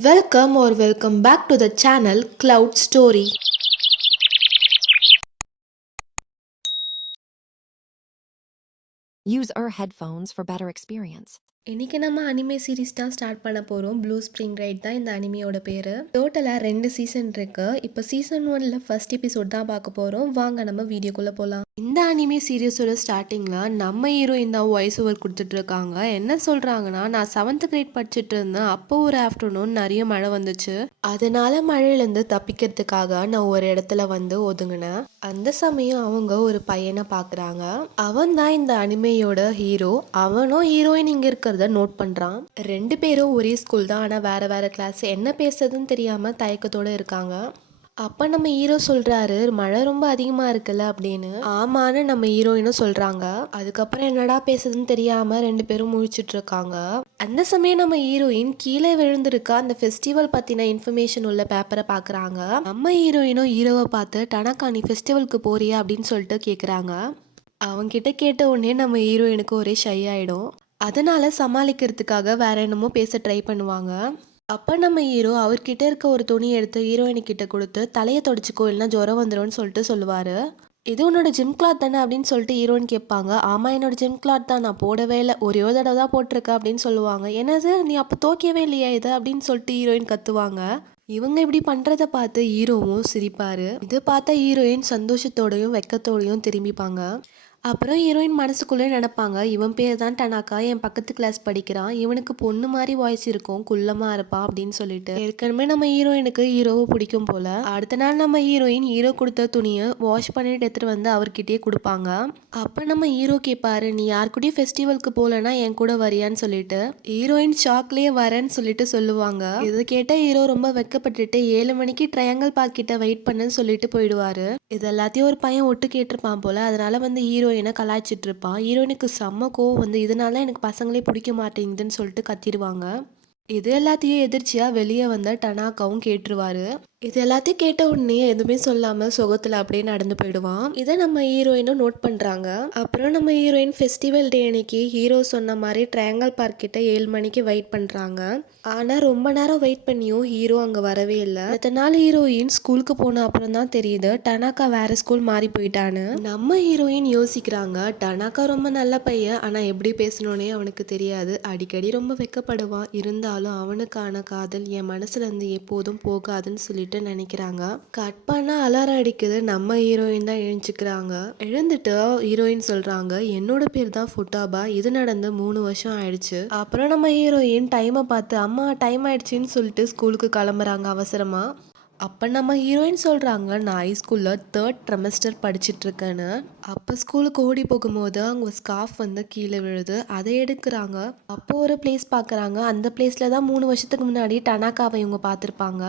Welcome or welcome back to the channel Cloud Story. Use our headphones for better experience. இன்னைக்கு நம்ம anime series தான் start பண்ண போகிறோம் blue spring right தான் இந்த அனிமையோட பேர். டோட்டலாக ரெண்டு சீசன் இருக்குது இப்போ சீசன் ஒனில் ஃபர்ஸ்ட் எபிசோட் தான் பார்க்க போகிறோம் வாங்க நம்ம வீடியோக்குள்ளே போகலாம் இந்த அனிமே சீரியஸோட ஸ்டார்டிங்கில் நம்ம ஹீரோயின் தான் வாய்ஸ் ஓவர் கொடுத்துட்ருக்காங்க என்ன சொல்கிறாங்கன்னா நான் செவன்த் கிரேட் படிச்சுட்டு இருந்தேன். அப்போ ஒரு ஆஃப்டர்நூன் நிறைய மழை வந்துச்சு. அதனால மழையிலேருந்து தப்பிக்கிறதுக்காக நான் ஒரு இடத்துல வந்து ஒதுங்கினேன். அந்த சமயம் அவங்க ஒரு பையனை பார்க்குறாங்க. அவன் தான் இந்த அனிமையோட ஹீரோ அவனும் ஹீரோயின் இங்கே இருக்கிறது. நோட் பண்ணுறான் ரெண்டு பேரும் ஒரே ஸ்கூல் தான் ஆனால் வேற வேற கிளாஸ் என்ன பேசுறதுன்னு தெரியாமல் தயக்கத்தோட இருக்காங்க. அப்போ நம்ம ஹீரோ சொல்கிறாரு மழை ரொம்ப அதிகமாக இருக்குல்ல அப்படின்னு. ஆமான்னு நம்ம ஹீரோயினும் சொல்கிறாங்க அதுக்கப்புறம் என்னடா பேசுதுன்னு தெரியாமல் ரெண்டு பேரும் முழிச்சிட்டு இருக்காங்க. அந்த சமயம் நம்ம ஹீரோயின் கீழே விழுந்திருக்க அந்த ஃபெஸ்டிவல் பற்றின இன்ஃபர்மேஷன் உள்ள பேப்பரை பார்க்குறாங்க நம்ம ஹீரோயினும் ஹீரோவை பார்த்து டனக்கா நீ ஃபெஸ்டிவலுக்கு போறியா? அப்படின்னு சொல்லிட்டு கேட்குறாங்க அவங்கிட்ட கேட்ட உடனே நம்ம ஹீரோயினுக்கு ஒரே ஷை ஆயிடும். அதனால் சமாளிக்கிறதுக்காக வேற என்னமோ பேச ட்ரை பண்ணுவாங்க. அப்போ நம்ம ஹீரோ அவர்கிட்ட இருக்க ஒரு துணி எடுத்து ஹீரோயின்கிட்ட கொடுத்து தலையை தொடச்சிக்கோ இல்லைன்னா ஜுரம் வந்துடும்னு சொல்லிட்டு சொல்லுவார். இது உன்னோட ஜிம் கிளாத் தானே அப்படின்னு சொல்லிட்டு ஹீரோயின் கேட்பாங்க. ஆமாம் என்னோட ஜிம் கிளாத் தான் நான் போடவே இல்லை. ஒரே ஒரு தடவை தான் போட்டிருக்கேன் அப்படின்னு சொல்லுவாங்க. என்னது நீ அப்போ தோக்கவே இல்லையா இதை அப்படின்னு சொல்லிட்டு ஹீரோயின் கத்துவாங்க. இவங்க இப்படி பண்ணுறத பார்த்து ஹீரோவும் சிரிப்பார். இது பார்த்தா ஹீரோயின் சந்தோஷத்தோடையும் வெக்கத்தோடையும் திரும்பிப்பாங்க. அப்புறம் ஹீரோயின் மனசுக்குள்ளே நினைப்பாங்க. இவன் பேர் தான் டனாக்கா. என் பக்கத்து கிளாஸ் படிக்கிறான். இவனுக்கு பொண்ணு மாதிரி வாய்ஸ் இருக்கும். குள்ளமாக இருப்பான் அப்படின்னு சொல்லிட்டு. ஏற்கனவே நம்ம ஹீரோயினுக்கு ஹீரோவை பிடிக்கும் போல. அடுத்த நாள் நம்ம ஹீரோயின் ஹீரோ கொடுத்த துணியை வாஷ் பண்ணிட்டு எடுத்துகிட்டு வந்து அவர்கிட்டயே கொடுப்பாங்க. அப்போ நம்ம ஹீரோ கேட்பாரு நீ யார் கூடயும் ஃபெஸ்டிவலுக்கு போகலன்னா என் கூட வரியான்னு சொல்லிட்டு ஹீரோயின் ஷாக்லேயே வரேன்னு சொல்லிட்டு சொல்லுவாங்க. இதை கேட்ட ஹீரோ ரொம்ப வெக்கப்பட்டுட்டு ஏழு மணிக்கு ட்ரையாங்கல் பார்க் கிட்ட வெயிட் பண்ணுன்னு சொல்லிட்டு போயிடுவாரு. இது எல்லாத்தையும் ஒரு பையன் ஒட்டு கேட்டிருப்பான் போல. அதனால வந்து ஹீரோ ஹீரோயினை கலாய்ச்சிட்டு இருப்பான் ஹீரோயினுக்கு செம்ம கோவம் வந்து இதனால எனக்கு பசங்களே பிடிக்க மாட்டேங்குதுன்னு சொல்லிட்டு கத்திடுவாங்க. இது எல்லாத்தையும் எதிர்ச்சியாக வெளியே வந்த டனாக்காவும் கேட்டுருவாரு. இது எல்லாத்தையும் கேட்ட உடனே எதுவுமே சொல்லாம சுகத்துல அப்படியே நடந்து போயிடுவான். இதை நம்ம ஹீரோயினும் நோட் பண்றாங்க. அப்புறம் நம்ம ஹீரோயின் ஃபெஸ்டிவல் டே அன்னைக்கு ஹீரோ சொன்ன மாதிரி ட்ரையாங்கல் பார்க் கிட்ட ஏழு மணிக்கு வெயிட் பண்றாங்க. ஆனா ரொம்ப நேரம் வெயிட் பண்ணியும் ஹீரோ அங்க வரவே இல்லை. அடுத்த நாள் ஹீரோயின் ஸ்கூலுக்கு போன அப்புறம் தான் தெரியுது டனாக்கா வேற ஸ்கூல் மாறி போயிட்டான்னு. நம்ம ஹீரோயின் யோசிக்கிறாங்க டனாக்கா ரொம்ப நல்ல பையன் ஆனா எப்படி பேசணும்னே அவனுக்கு தெரியாது. அடிக்கடி ரொம்ப வெக்கப்படுவான். இருந்தாலும் அவனுக்கான காதல் என் மனசுல இருந்து எப்போதும் போகாதுன்னு சொல்லிட்டு நினைக்கிறாங்க. கட் பண்ணால் அலாரம் அடிக்குது. நம்ம ஹீரோயின் தான் எழுந்துக்கிறாங்க எழுந்துட்டு ஹீரோயின் சொல்கிறாங்க என்னோட பேர் தான் ஃபுட்டாபா. இது நடந்து மூணு வருஷம் ஆயிடுச்சு. அப்புறம் நம்ம ஹீரோயின் டைமை பார்த்து அம்மா டைம் ஆயிடுச்சுன்னு சொல்லிட்டு ஸ்கூலுக்கு கிளம்புறாங்க அவசரமாக அப்போ நம்ம ஹீரோயின் சொல்கிறாங்க நான் ஹை ஸ்கூலில் தேர்ட் ட்ரெமஸ்டர் படிச்சிட்ருக்கேன்னு அப்போ ஸ்கூலுக்கு ஓடி போகும்போது அவங்க ஸ்காஃப் வந்து கீழே விழுது. அதை எடுக்கிறாங்க. அப்போ ஒரு பிளேஸ் பார்க்குறாங்க அந்த பிளேஸில் தான் மூணு வருஷத்துக்கு முன்னாடி டனாக்காவை இவங்க பார்த்துருப்பாங்க.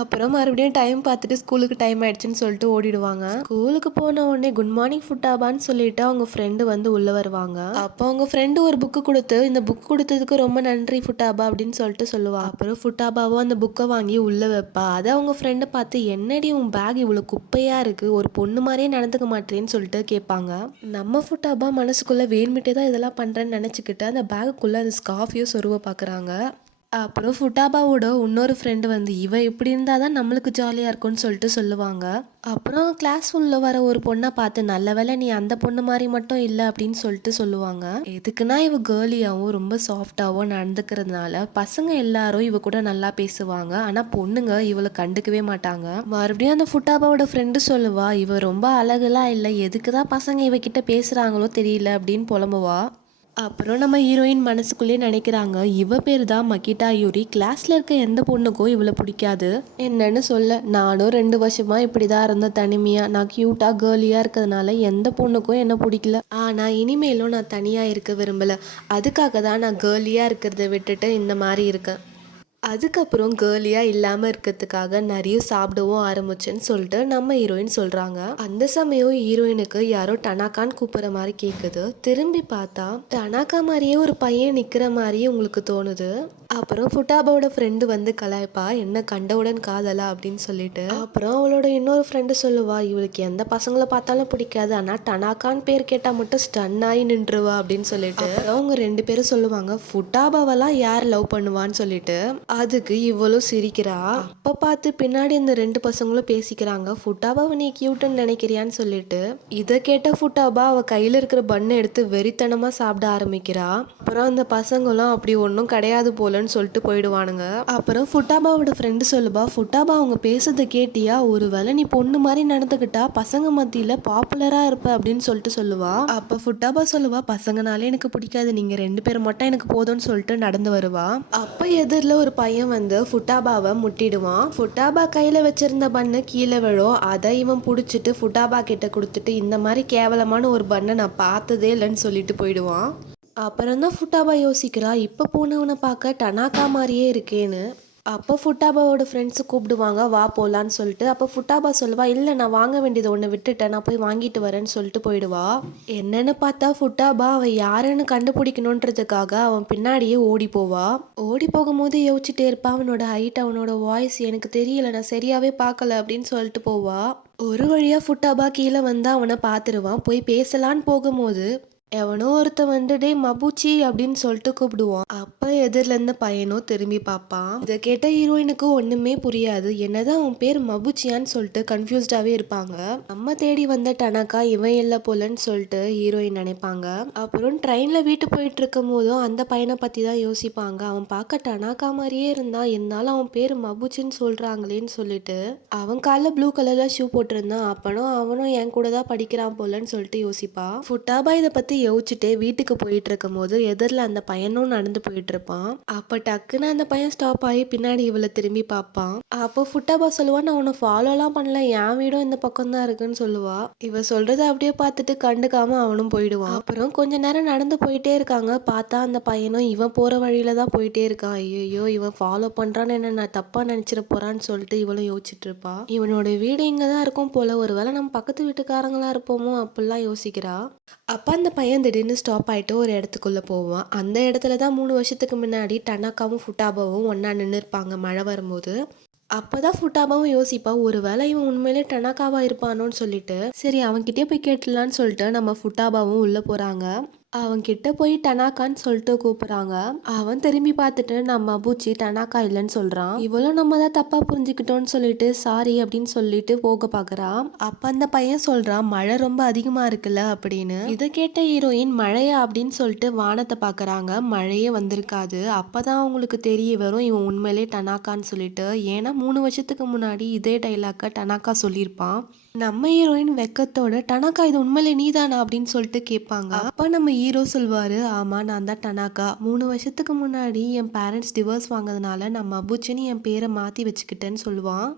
அப்புறம் மறுபடியும் டைம் பார்த்துட்டு ஸ்கூலுக்கு டைம் ஆயிடுச்சுன்னு சொல்லிட்டு ஓடிடுவாங்க. ஸ்கூலுக்கு போன உடனே குட் மார்னிங் ஃபுட்டாபான்னு சொல்லிட்டு அவங்க ஃப்ரெண்டு வந்து உள்ளே வருவாங்க. அப்போ அவங்க ஃப்ரெண்டு ஒரு புக்கு கொடுத்து இந்த புக் கொடுத்ததுக்கு ரொம்ப நன்றி ஃபுட்டாபா அப்படின்னு சொல்லிட்டு சொல்லுவாள் அப்புறம் ஃபுட்டாபாவும் அந்த புக்கை வாங்கி உள்ளே வைப்பா. அதை அவங்க ஃப்ரெண்ட் பார்த்து என்னடி உன் பேக் இவ்வளோ குப்பையாக இருக்குது ஒரு பொண்ணு மாதிரியே நடந்துக்க மாட்டேன்னு சொல்லிட்டு கேட்பாங்க. நம்ம ஃபுட்டாபா மனசுக்குள்ளே வேணுமிட்டே தான் இதெல்லாம் பண்ணுறேன்னு நினச்சிக்கிட்டு அந்த பேக்குக்குள்ளே அந்த ஸ்காஃபியோ சொருவ பார்க்குறாங்க அப்புறம் ஃபுட்டாபாவோட இன்னொரு ஃப்ரெண்டு வந்து இவ இப்படி இருந்தால் தான் நம்மளுக்கு ஜாலியாக இருக்கும்னு சொல்லிட்டு சொல்லுவாங்க. அப்புறம் கிளாஸ் உள்ள வர ஒரு பொண்ணை பார்த்து நல்ல வேளை நீ அந்த பொண்ணு மாதிரி மட்டும் இல்லை அப்படின்னு சொல்லிட்டு சொல்லுவாங்க. எதுக்குன்னா இவ கேர்லியாகவும் ரொம்ப சாஃப்டாகவும் நடந்துக்கிறதுனால பசங்க எல்லாரும் இவ கூட நல்லா பேசுவாங்க. ஆனால் பொண்ணுங்க இவளை கண்டுக்கவே மாட்டாங்க. மறுபடியும் அந்த ஃபுட்டாபாவோட ஃப்ரெண்டு சொல்லுவா இவ ரொம்ப அழகுலாம் இல்லை எதுக்கு தான் பசங்க இவகிட்ட பேசுகிறாங்களோ தெரியல அப்படின்னு புலம்புவா. அப்புறம் நம்ம ஹீரோயின் மனசுக்குள்ளே நினைக்கிறாங்க இவ பேர் தான் மகிட்டா யூரி. கிளாஸில் இருக்க எந்த பொண்ணுக்கும் இவ்வளோ பிடிக்காது. என்னன்னு சொல்ல நானும் ரெண்டு வருஷமாக இப்படி தான் இருந்தேன் தனிமையாக நான் க்யூட்டாக கேர்லியாக இருக்கிறதுனால எந்த பொண்ணுக்கும் என்ன பிடிக்கல. ஆனால் இனிமேலும் நான் தனியாக இருக்க விரும்பல. அதுக்காக தான் நான் கேர்லியாக இருக்கிறத விட்டுட்டு இந்த மாதிரி இருக்கேன். அதுக்கப்புறம் கேர்லியாக இல்லாமல் இருக்கிறதுக்காக நிறைய சாப்பிடவும் ஆரம்பிச்சேன்னு சொல்லிட்டு நம்ம ஹீரோயின் சொல்கிறாங்க அந்த சமயம் ஹீரோயினுக்கு யாரோ டனாக்கான்னு கூப்பிட்ற மாதிரி கேட்குது திரும்பி பார்த்தா டனாக்கா மாதிரியே ஒரு பையன் நிற்கிற மாதிரியே உங்களுக்கு தோணுது. அப்புறம் ஃபுட்டாபாவோட ஃப்ரெண்டு வந்து கலாய்ப்பா என்ன கண்டவுடன் காதலா? அப்படின்னு சொல்லிட்டு. அப்புறம் அவளோட இன்னொரு ஃப்ரெண்டு சொல்லுவா இவளுக்கு எந்த பசங்களை பார்த்தாலும் பிடிக்காது. ஆனால் டனாக்கான்னு பேர் கேட்டால் மட்டும் ஸ்டன் ஆகி நின்றுவா அப்படின்னு சொல்லிட்டு. அவங்க ரெண்டு பேரும் சொல்லுவாங்க ஃபுட்டாபாவெல்லாம் யார் லவ் பண்ணுவான்னு? சொல்லிட்டு. அதுக்கு இவ்வளோ சிரிக்கிறா. அப்போ பார்த்து பின்னாடி இந்த ரெண்டு பசங்களும் பேசிக்கிறாங்க. ஃபுட்டாபாவை நீ கியூட்டுன்னு நினைக்கிறியான்னு சொல்லிட்டு இதை கேட்ட ஃபுட்டாபா அவள் கையில் இருக்கிற பண்ணை எடுத்து வெறித்தனமாக சாப்பிட ஆரம்பிக்கிறா. அப்புறம் அந்த பசங்களும் அப்படி ஒன்றும் கிடையாது போலன்னு சொல்லிட்டு போயிடுவானுங்க. அப்புறம் ஃபுட்டாபாவோட ஃப்ரெண்டு சொல்லுபா ஃபுட்டாபா அவங்க பேசுறதை கேட்டியா? ஒரு வேலை நீ பொண்ணு மாதிரி நடந்துக்கிட்டா பசங்க மத்தியில் பாப்புலராக இருப்ப அப்படின்னு சொல்லிட்டு சொல்லுவா. அப்போ ஃபுட்டாபா சொல்லுவா பசங்கனாலே எனக்கு பிடிக்காது. நீங்கள் ரெண்டு பேர் மட்டும் எனக்கு போதும்னு சொல்லிட்டு நடந்து வருவா. அப்போ எதிரில் ஒரு பையன் வந்து ஃபுட்டாபாவை முட்டிடுவான். ஃபுட்டாபா கையில் வச்சிருந்த பண்ணு கீழே விழும். அதை இவன் பிடிச்சிட்டு ஃபுட்டாபா கிட்ட கொடுத்துட்டு இந்த மாதிரி கேவலமான ஒரு பண்ணை நான் பார்த்ததே இல்லைன்னு சொல்லிட்டு போயிடுவான். அப்புறம் தான் ஃபுட்டாபா யோசிக்கிறா இப்போ போனவனை பார்க்க டனாக்கா மாதிரியே இருக்கேன்னு. அப்போ ஃபுட்டாபாவோட ஃப்ரெண்ட்ஸு கூப்பிடுவாங்க வா போகலான்னு சொல்லிட்டு. அப்போ ஃபுட்டாபா சொல்லுவா இல்லை நான் வாங்க வேண்டியது ஒன்று விட்டுட்டேன் நான் போய் வாங்கிட்டு வரேன்னு சொல்லிட்டு போயிடுவா. என்னன்னு பார்த்தா ஃபுட்டாபா அவன் யாருன்னு கண்டுபிடிக்கணுன்றதுக்காக அவன் பின்னாடியே ஓடி போவா. ஓடி போகும்போது யோசிச்சுட்டே இருப்பான் அவனோட ஹைட் அவனோட வாய்ஸ் எனக்கு தெரியல நான் சரியாவே பார்க்கல அப்படின்னு சொல்லிட்டு போவா. ஒரு வழியாக ஃபுட்டாபா கீழே வந்து அவனை பார்த்துருவான் போய் பேசலான்னு போகும்போது எவனோ ஒருத்தன் வந்து டே மபுச்சி அப்படின்னு சொல்லிட்டு கூப்பிடுவான். அப்ப எதிரில இருந்த பையனும் திரும்பி பார்ப்பான். இதை கேட்ட ஹீரோயினுக்கு ஒண்ணுமே புரியாது. என்னதான் அவன் பேர் மபுச்சியான்னு சொல்லிட்டு கன்ஃபியூஸ்டாவே இருப்பாங்க. நம்ம தேடி வந்த டனக்கா இவன் இல்ல போலன்னு சொல்லிட்டு ஹீரோயின் நினைப்பாங்க. அப்புறம் ட்ரெயின்ல வீட்டு போயிட்டு இருக்கும் போதும் அந்த பையனை பத்தி தான் யோசிப்பாங்க. அவன் பார்க்க டனாக்கா மாதிரியே இருந்தான் இருந்தாலும் அவன் பேர் மபுச்சின்னு சொல்றாங்களேன்னு சொல்லிட்டு அவன் காலில் ப்ளூ கலர்ல ஷூ போட்டிருந்தான். அப்பனும் அவனும் என் கூட தான் படிக்கிறான் போலன்னு சொல்லிட்டு யோசிப்பான். ஃபுட்டாபா இதை பத்தி யோசிச்சுட்டே வீட்டுக்கு போயிட்டு இருக்கும் போது எதிரில் அந்த பையனும் நடந்து போயிட்டு இருப்பான் அப்ப டக்குன்னு அந்த பையன் ஸ்டாப் ஆகி பின்னாடி இவளை திரும்பி பார்ப்பான். அப்போ ஃபுட்டாபா சொல்லுவா நான் உன்னை ஃபாலோலாம் பண்ணல என் வீடும் இந்த பக்கம் தான் இருக்குன்னு சொல்லுவா. இவ சொல்றத அப்படியே பார்த்துட்டு கண்டுக்காம அவனும் போயிடுவான். அப்புறம் கொஞ்ச நேரம் நடந்து போயிட்டே இருக்காங்க. பார்த்தா அந்த பையனும் இவன் போற வழியில தான் போயிட்டே இருக்கான் ஐயோ இவன் ஃபாலோ பண்றான்னு என்ன நான் தப்பா நினைச்சிட போறான்னு சொல்லிட்டு இவளும் யோசிச்சுட்டு இருப்பா. இவனோட வீடு இங்க தான் இருக்கும் போல. ஒருவேளை நம்ம பக்கத்து வீட்டுக்காரங்களா இருப்போமோ அப்படிலாம் யோசிக்கிறா. அப்ப அந்த பையன் திடீர்னு ஸ்டாப் ஆயிட்டு ஒரு இடத்துக்குள்ளே போவான். அந்த இடத்துல தான் மூணு வருஷத்துக்கு முன்னாடி டனாக்காவும் ஃபுட்டாபாவும் ஒன்றா நின்று இருப்பாங்க மழை வரும்போது. அப்பதான் ஃபுட்டாபாவும் யோசிப்பா ஒருவேளை இவன் உண்மையிலே டனாக்காவாக இருப்பானோன்னு சொல்லிட்டு. சரி அவன்கிட்டயே போய் கேட்டுடலான்னு சொல்லிட்டு நம்ம ஃபுட்டாபாவும் உள்ளே போகிறாங்க அவன் கிட்ட போய் டனாக்கான்னு சொல்லிட்டு கூப்பிடுறாங்க. அவன் திரும்பி பார்த்துட்டு நம்ம பூச்சி டனாக்கா இல்லைன்னு சொல்றான். இவளும் நம்ம தான் தப்பா புரிஞ்சுக்கிட்டோம்னு சொல்லிட்டு சாரி அப்படின்னு சொல்லிட்டு போக பாக்குறான் அப்ப அந்த பையன் சொல்றான் மழை ரொம்ப அதிகமா இருக்குல்ல அப்படின்னு. இதை கேட்ட ஹீரோயின் மழையா? அப்படின்னு சொல்லிட்டு வானத்தை பாக்குறாங்க மழையே வந்திருக்காது. அப்பதான் அவங்களுக்கு தெரிய வரும் இவன் உண்மையிலே டனாக்கான்னு சொல்லிட்டு. ஏன்னா மூணு வருஷத்துக்கு முன்னாடி இதே டைலாக்க டனாக்கா சொல்லியிருப்பான். நம்ம ஹீரோயின் வெக்கத்தோட டனாக்கா இது உண்மையிலே நீதானா? அப்படின்னு சொல்லிட்டு கேட்பாங்க. அப்ப நம்ம ஹீரோ சொல்வாரு ஆமா நான் தான் டனாக்கா மூணு வருஷத்துக்கு முன்னாடி என் பேரண்ட்ஸ் டிவோர்ஸ் வாங்கினதுனால நம்ம அபுச்சின்னு என் பேரை மாத்தி வச்சுக்கிட்டேன்னு சொல்லுவான்.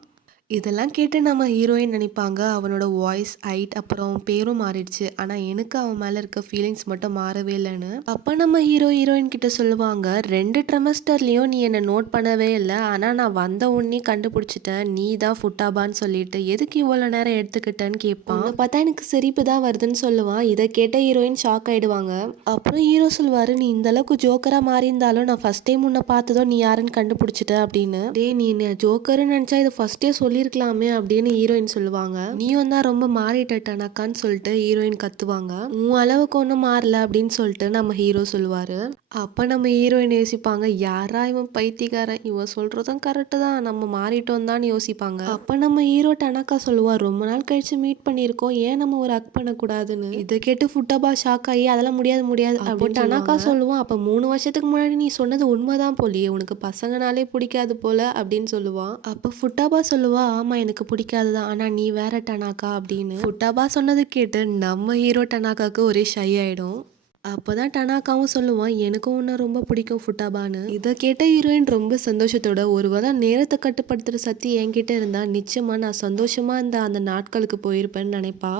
இதெல்லாம் கேட்டு நம்ம ஹீரோயின் நினைப்பாங்க. அவனோட வாய்ஸ் ஹைட் அப்புறம் பேரும் மாறிடுச்சு. ஆனால் எனக்கு அவன் மேலே இருக்க ஃபீலிங்ஸ் மட்டும் மாறவே இல்லைன்னு. அப்போ நம்ம ஹீரோ ஹீரோயின் கிட்ட சொல்லுவாங்க ரெண்டு ட்ரெமஸ்டர்லேயும் நீ என்னை நோட் பண்ணவே இல்லை. ஆனால் நான் வந்த உடனே கண்டுபிடிச்சிட்டேன். நீ தான் ஃபுட்டாபான்னு சொல்லிட்டு. எதுக்கு இவ்வளோ நேரம் எடுத்துக்கிட்டேன்னு கேட்பான். பார்த்தா எனக்கு சிரிப்பு தான் வருதுன்னு சொல்லுவான். இதை கேட்ட ஹீரோயின் ஷாக் ஆகிடுவாங்க அப்புறம் ஹீரோ சொல்லுவாரு நீ இந்த அளவுக்கு ஜோக்கராக மாறி இருந்தாலும் நான் ஃபர்ஸ்ட் டைம் உன்னை பார்த்ததோ நீ யாருன்னு கண்டுபிடிச்சிட்ட? அப்படின்னு. டே நீ ஜோக்கர்னு நினச்சா இதை ஃபர்ஸ்டே சொல்லியிருக்கலாமே அப்படின்னு ஹீரோயின் சொல்லுவாங்க. நீயும் தான் ரொம்ப மாறிட்டனக்கான்னு சொல்லிட்டு ஹீரோயின் கத்துவாங்க. உன் அளவுக்கு ஒன்றும் மாறல அப்படின்னு சொல்லிட்டு நம்ம ஹீரோ சொல்லுவாரு. அப்ப நம்ம ஹீரோயின் யோசிப்பாங்க யாரா இவன் பைத்தியக்காரன்? இவன் சொல்றதும் கரெக்டு தான். நம்ம மாறிட்டோம் தான் யோசிப்பாங்க. அப்ப நம்ம ஹீரோ டனக்கா சொல்லுவா ரொம்ப நாள் கழிச்சு மீட் பண்ணியிருக்கோம். ஏன் நம்ம ஒரு அக் பண்ணக்கூடாதுன்னு? இதை கேட்டு ஃபுட்டபா ஷாக் ஆகி அதெல்லாம் முடியாது முடியாது அப்போ டனக்கா சொல்லுவான் அப்ப மூணு வருஷத்துக்கு முன்னாடி நீ சொன்னது உண்மைதான் போலியே. உனக்கு பசங்கனாலே பிடிக்காது போல அப்படின்னு சொல்லுவான் அப்ப ஃபுட்டாபா சொல்லுவா ஆமா எனக்கு பிடிக்காது தான் ஆனால் நீ வேற டனாக்கா அப்படின்னு. ஃபுட்டாபா சொன்னது கேட்டு நம்ம ஹீரோ டனாக்காக்கு ஒரே ஷை ஆயிடும். அப்போதான் டனாக்காவும் சொல்லுவான் எனக்கும் ஒன்று ரொம்ப பிடிக்கும் ஃபுட்டாபான்னு. இதை கேட்ட ஹீரோயின் ரொம்ப சந்தோஷத்தோட ஒருவேளை நேரத்தை கட்டுப்படுத்துகிற சக்தி என்கிட்ட இருந்தால் நிச்சயமாக நான் சந்தோஷமாக இந்த அந்த நாட்களுக்கு போயிருப்பேன்னு நினைப்பா?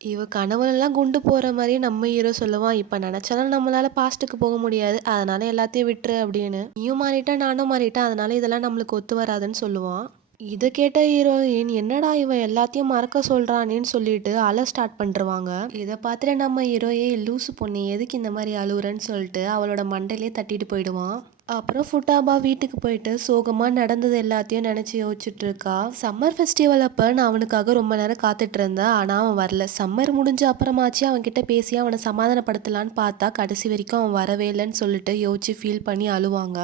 இவ கனவுலெல்லாம் குண்டு போகிற மாதிரி நம்ம ஹீரோ சொல்லுவான் இப்போ நினச்சாலும் நம்மளால் பாஸ்ட்டுக்கு போக முடியாது. அதனால் எல்லாத்தையும் விட்டுரு அப்படின்னு. நீயும் மாறிட்டா நானும் மாறிட்டேன் அதனால் இதெல்லாம் நம்மளுக்கு ஒத்து வராதுன்னு சொல்லுவான். இதை கேட்ட ஹீரோயின் என்னடா இவன் எல்லாத்தையும் மறக்க சொல்கிறானேன்னு சொல்லிட்டு அழ ஸ்டார்ட் பண்ணிருவாங்க இதை பார்த்துட்டு நம்ம ஹீரோயே லூசு பொண்ணு எதுக்கு இந்த மாதிரி அழுகுறன்னு சொல்லிட்டு அவளோட மண்டையிலே தட்டிட்டு போயிடுவான். அப்புறம் ஃபுட்டாபா வீட்டுக்கு போயிட்டு சோகமாக நடந்தது எல்லாத்தையும் நினச்சி யோசிச்சுட்டு இருக்கா. சம்மர் ஃபெஸ்டிவல் அப்போ நான் அவனுக்காக ரொம்ப நேரம் காத்துட்டு இருந்தேன். ஆனால் அவன் வரல. சம்மர் முடிஞ்ச அப்புறமாச்சு அவன்கிட்ட பேசி அவனை சமாதானப்படுத்தலான்னு பார்த்தா கடைசி வரைக்கும் அவன் வரவே இல்லைன்னு சொல்லிட்டு யோசிச்சு ஃபீல் பண்ணி அழுவாங்க.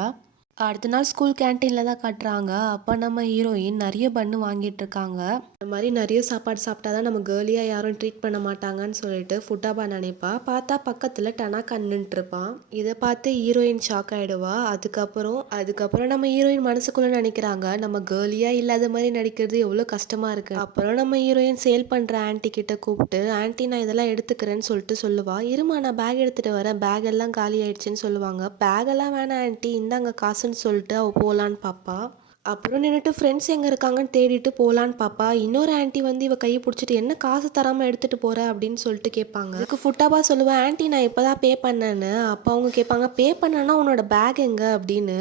அடுத்த நாள் ஸ்கூல் கேன்டீனில் தான் காட்டுறாங்க. அப்போ நம்ம ஹீரோயின் நிறைய பண்ணு வாங்கிட்டு இருக்காங்க. இந்த மாதிரி நிறைய சாப்பாடு சாப்பிட்டா தான் நம்ம கேர்லியாக யாரும் ட்ரீட் பண்ண மாட்டாங்கன்னு சொல்லிட்டு ஃபுட்டாபா நினைப்பா. பார்த்தா பக்கத்தில் டனாக்கா நின்றுட்டு இருப்பான். இதை பார்த்து ஹீரோயின் ஷாக் ஆகிடுவா அதுக்கப்புறம் அதுக்கப்புறம் நம்ம ஹீரோயின் மனசுக்குள்ளே நினைக்கிறாங்க நம்ம கேர்லியாக இல்லாத மாதிரி நடிக்கிறது எவ்வளோ கஷ்டமாக இருக்குது அப்புறம் நம்ம ஹீரோயின் சேல் பண்ணுற ஆன்ட்டி கிட்ட கூப்பிட்டு ஆன்ட்டி நான் இதெல்லாம் எடுத்துக்கிறேன்னு சொல்லிட்டு சொல்லுவா. இருமா நான் பேக் எடுத்துகிட்டு வரேன். பேக் எல்லாம் காலி ஆயிடுச்சுன்னு சொல்லுவாங்க. பேக் எல்லாம் வேணாம் ஆன்ட்டி இந்தாங்க காசு காசுன்னு சொல்லிட்டு அவள் போகலான்னு பாப்பா. அப்புறம் நின்றுட்டு ஃப்ரெண்ட்ஸ் எங்கே இருக்காங்கன்னு தேடிட்டு போகலான்னு பாப்பா. இன்னொரு ஆண்டி வந்து இவ கையை பிடிச்சிட்டு என்ன காசு தராமல் எடுத்துகிட்டு போகிற அப்படின்னு சொல்லிட்டு கேட்பாங்க. அதுக்கு ஃபுட்டாபா சொல்லுவேன் ஆன்ட்டி நான் இப்போ தான் பே பண்ணேன்னு. அப்போ அவங்க கேட்பாங்க பே பண்ணனா உன்னோட பேக் எங்கே? அப்படின்னு.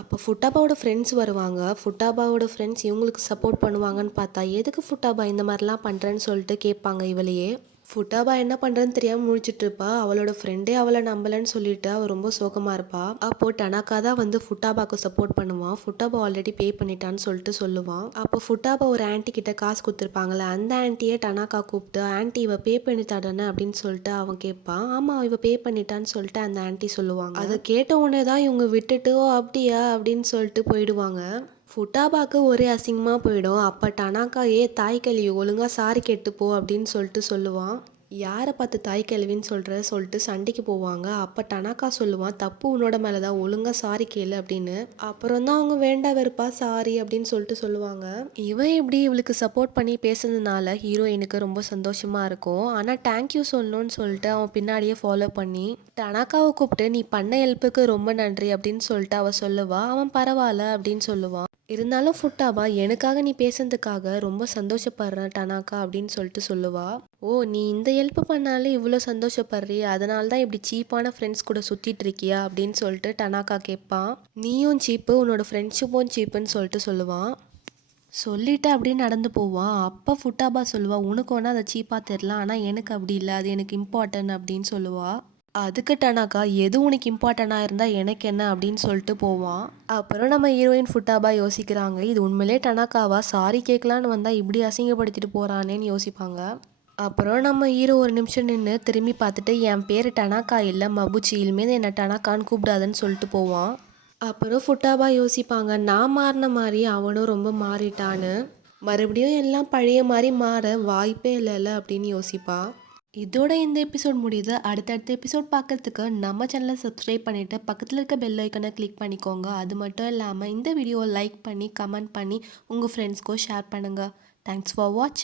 அப்போ ஃபுட்டாபாவோட ஃப்ரெண்ட்ஸ் வருவாங்க. ஃபுட்டாபாவோட ஃப்ரெண்ட்ஸ் இவங்களுக்கு சப்போர்ட் பண்ணுவாங்கன்னு பார்த்தா எதுக்கு ஃபுட்டாபா இந்த மாதிரிலாம் பண்ணுறேன்னு சொல்லிட்டு கேட்பாங்க இவளையே. ஃபுட்டாபா என்ன பண்ணுறதுன்னு தெரியாமல் முழிச்சிட்டு இருப்பா. அவளோட ஃப்ரெண்டே அவளை நம்பலன்னு சொல்லிட்டு அவள் ரொம்ப சோகமாக இருப்பா. அப்போ டனாக்கா தான் வந்து ஃபுட்டாபாக்கு சப்போர்ட் பண்ணுவான். ஃபுட்டாபா ஆல்ரெடி பே பண்ணிட்டான்னு சொல்லிட்டு சொல்லுவான். அப்போ ஃபுட்டாபா ஒரு ஆன்டி கிட்ட காசு கொடுத்துருப்பாங்களே அந்த ஆன்ட்டியே டனாக்கா கூப்பிட்டு ஆன்ட்டி இவ பே பண்ணி அப்படின்னு சொல்லிட்டு அவன் கேட்பான். ஆமாம் இவ பே பண்ணிட்டான்னு சொல்லிட்டு அந்த ஆன்ட்டி சொல்லுவாங்க. அதை கேட்ட உடனே தான் இவங்க விட்டுட்டு அப்படியா? அப்படின்னு சொல்லிட்டு போயிடுவாங்க. ஃபுட்டாபாக்கு ஒரே அசிங்கமாக போயிடும். அப்போ டனாக்கா ஏ தாய் கழுவி ஒழுங்காக சாரி கேட்டு போ அப்படின்னு சொல்லிட்டு சொல்லுவான். யாரை பார்த்து தாய் கல்வின்னு சொல்கிற சொல்லிட்டு சண்டைக்கு போவாங்க. அப்போ டனாக்கா சொல்லுவான் தப்பு உன்னோட மேலே தான் ஒழுங்காக சாரி கேளு அப்படின்னு. அப்புறம் தான் அவங்க வேண்டா வெறுப்பா சாரி அப்படின்னு சொல்லிட்டு சொல்லுவாங்க. இவன் இப்படி இவளுக்கு சப்போர்ட் பண்ணி பேசுனதுனால ஹீரோயினுக்கு ரொம்ப சந்தோஷமாக இருக்கும். ஆனால் தேங்க்யூ சொல்லணும்னு சொல்லிட்டு அவன் பின்னாடியே ஃபாலோ பண்ணி டனாக்காவை கூப்பிட்டு நீ பண்ண ஹெல்ப்புக்கு ரொம்ப நன்றி அப்படின்னு சொல்லிட்டு அவள் சொல்லுவா. அவன் பரவாயில்ல அப்படின்னு சொல்லுவான். இருந்தாலும் ஃபுட்டாபா எனக்காக நீ பேசுனதுக்காக ரொம்ப சந்தோஷப்படுறேன் டனாக்கா அப்படின்னு சொல்லிட்டு சொல்லுவா. ஓ நீ இந்த ஹெல்ப் பண்ணாலே இவ்வளோ சந்தோஷப்படுறிய அதனால தான் இப்படி சீப்பான ஃப்ரெண்ட்ஸ் கூட சுற்றிட்டு இருக்கியா அப்படின்னு சொல்லிட்டு டனாக்கா கேட்பான் நீயும் சீப்பு உன்னோட ஃப்ரெண்ட்ஷிப்பும் சீப்புன்னு சொல்லிட்டு சொல்லுவான் சொல்லிட்டு அப்படியே நடந்து போவான் அப்போ ஃபுட்டாபா சொல்லுவா உனக்கு ஒன்றா அதை சீப்பாக தெரில ஆனால் எனக்கு அப்படி இல்லை அது எனக்கு இம்பார்ட்டன்ட் அப்படின்னு சொல்லுவாள் அதுக்கு டனாக்கா எது உனக்கு இம்பார்ட்டண்ட்டாக இருந்தால் எனக்கு என்ன அப்படின்னு சொல்லிட்டு போவான். அப்புறம் நம்ம ஹீரோயின் ஃபுட்டாபா யோசிக்கிறாங்க இது உண்மையிலே டனாக்காவா? சாரி கேட்கலான்னு வந்தால் இப்படி அசிங்கப்படுத்திட்டு போகிறானேன்னு யோசிப்பாங்க. அப்புறம் நம்ம ஹீரோ ஒரு நிமிஷம் நின்று திரும்பி பார்த்துட்டு என் பேர் டனாக்கா இல்லை மபுச்சி. இனிமேல் என்னை டனாக்கான்னு கூப்பிடாதுன்னு சொல்லிட்டு போவான். அப்புறம் ஃபுட்டாபா யோசிப்பாங்க நான் மாறின மாதிரி அவனும் ரொம்ப மாறிட்டான்னு. மறுபடியும் எல்லாம் பழைய மாதிரி மாற வாய்ப்பே இல்லைல்ல அப்படின்னு யோசிப்பான் இதோட இந்த எபிசோட் முடியுது. அடுத்தடுத்த எபிசோட் பார்க்கறதுக்கு நம்ம சேனலை சப்ஸ்கிரைப் பண்ணிவிட்டு பக்கத்தில் இருக்க பெல் ஐக்கனை கிளிக் பண்ணிக்கோங்க. அது மட்டும் இல்லாமல் இந்த வீடியோவை லைக் பண்ணி கமெண்ட் பண்ணி உங்கள் ஃப்ரெண்ட்ஸ்க்கும் ஷேர் பண்ணுங்கள் தேங்க்ஸ் ஃபார் வாட்ச்